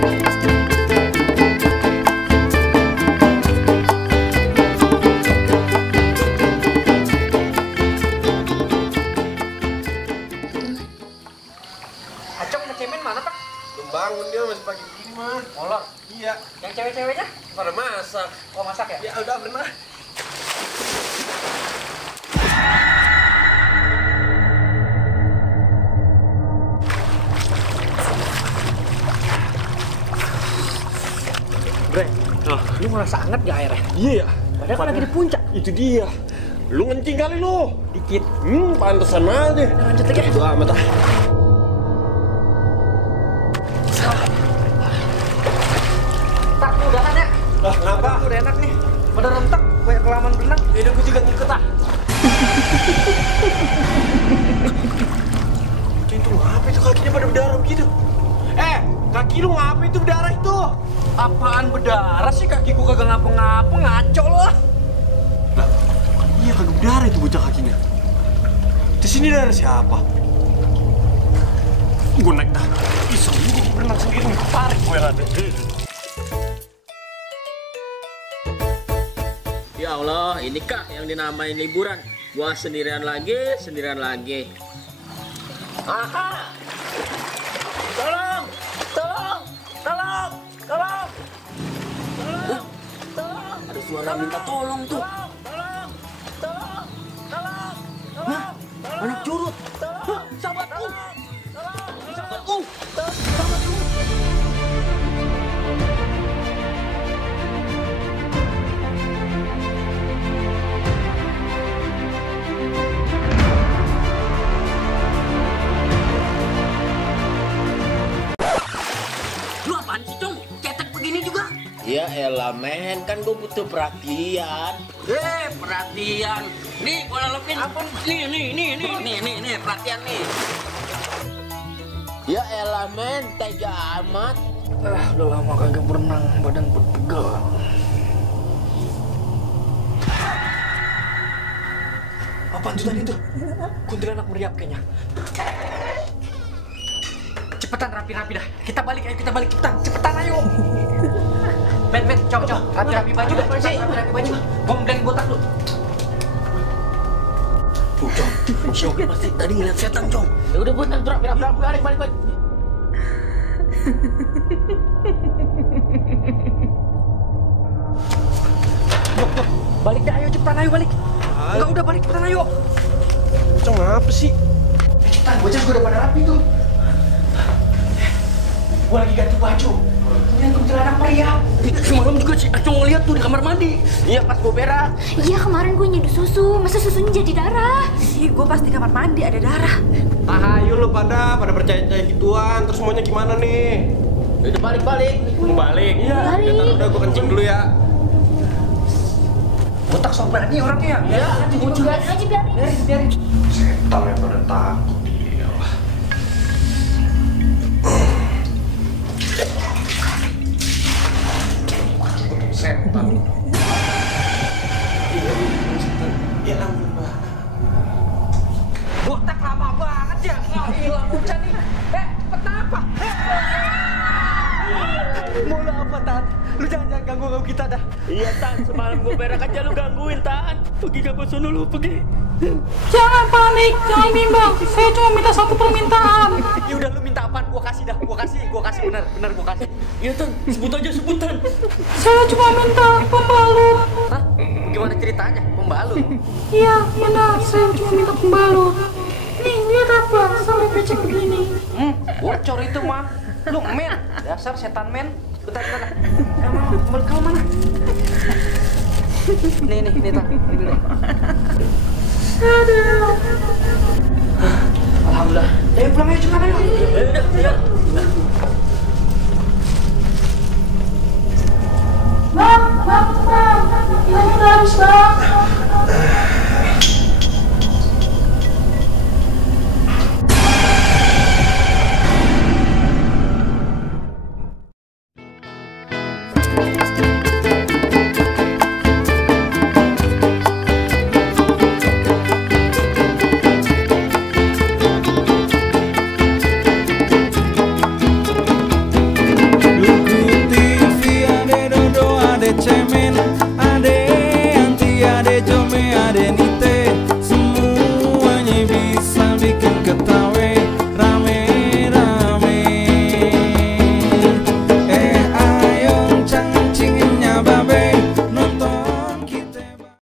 Acong sama Cemen mana, Pak? Belum bangun dia masih pagi begini mah. Molor. Iya. Yang cewek-ceweknya? Pada masak. Oh, masak ya? Ya udah benar. Bre, lu ngerasa hangat gak airnya? Iya ya. Padahal kan lagi di puncak. Itu dia. Lu ngencing kali lu. Dikit. Pantesan aja. Lanjut lagi. Itu amat ah. Tak, udah kan ya? Lah, kenapa? Udah enak nih. Pada rentak, banyak kelamaan berenang. Yaudah gue juga ngikut ah. Itu ngapa itu kakinya pada berdarah begitu? Kaki lu ngapa itu berdarah itu? Apaan berdarah sih? Kakiku kagak ngapa-ngapa, ngaco lo. Lah, iya kagak berdarah itu bocah kakinya. Di sini darah siapa? Gue naik dah. Iseng juga berenang sendiri. Tarik gue yang ada. Ya Allah, inikah yang dinamain liburan? Gua sendirian lagi. Aha! Tolong! Ada suara minta tolong tuh. Nah, anak curut. Sahabatku. Lu apaan sih, Cong? Cetek begini juga? Ya elah, men. Kan gue butuh perhatian. Perhatian. Nih, gua lelepin. Apa? Nih, perhatian nih. Ya elah, men. Tega amat. Udah lama kagak berenang, badan pegel. Apaan tuh tadi tuh? Kuntilanak meriap kayaknya. Cepetan, rapi-rapi dah. Kita balik, cepetan ayo. Men, cong, rapi-rapi baju dah. Rapi-rapi baju. Gua megang botak lu. Tuh, Cong. Si Oki pasti tadi ngeliat setan, Cong. Ya udah, buat nanti rapi, balik. Yuk, balik dah, ayo cepetan, ayo balik. Enggak, udah balik, cepetan ayo. Bocah ngapa sih? Cepetan, bocah udah pada rapi tuh. Gua lagi ganti baju. Lihat tuh celana meriap. Semalam juga si Acong ngeliat tuh di kamar mandi. Iya, pas gua berak. Iya, kemarin gue nyeduh susu. Masa susunya jadi darah? Ih, gue pas di kamar mandi ada darah. Ayo lu pada percaya gituan. Terus maunya gimana nih? Udah balik. Mau balik? Iya. Balik. Ya, udah gua kencing dulu ya. Botak sok berani orangnya. Ya, Biarin aja, biarin. Setan yang pada takut dia lah. Setan. Ya ampun, Pak. Botak lama banget ya. Hilang bocah nih. Cepet apa? Mau lu apa, Tan? Lu jangan ganggu kita dah. Iya, Tan. Semalam gua berak aja lu gangguin, Tan. Pergi ke sono lu, pergi. Jangan panik, jangan bimbang. Saya cuma minta satu permintaan. Ya udah, lu minta apaan? Gua kasih dah. Gua kasih bener gua kasih. Iya, Tan. Sebutan. Saya cuma minta pembalut. Hah? Gimana ceritanya? Pembalut. Iya, benar. Saya cuma minta pembalut. Nih, lihat apa? Sampai becek begini. Bocor itu mah. Lu men, dasar setan men. Bentar. Emang kembali kamu mana? Nih, Tan. Ini dulu. Aduh. Alhamdulillah. Ayo pulang ayo cepat ayo. Udah.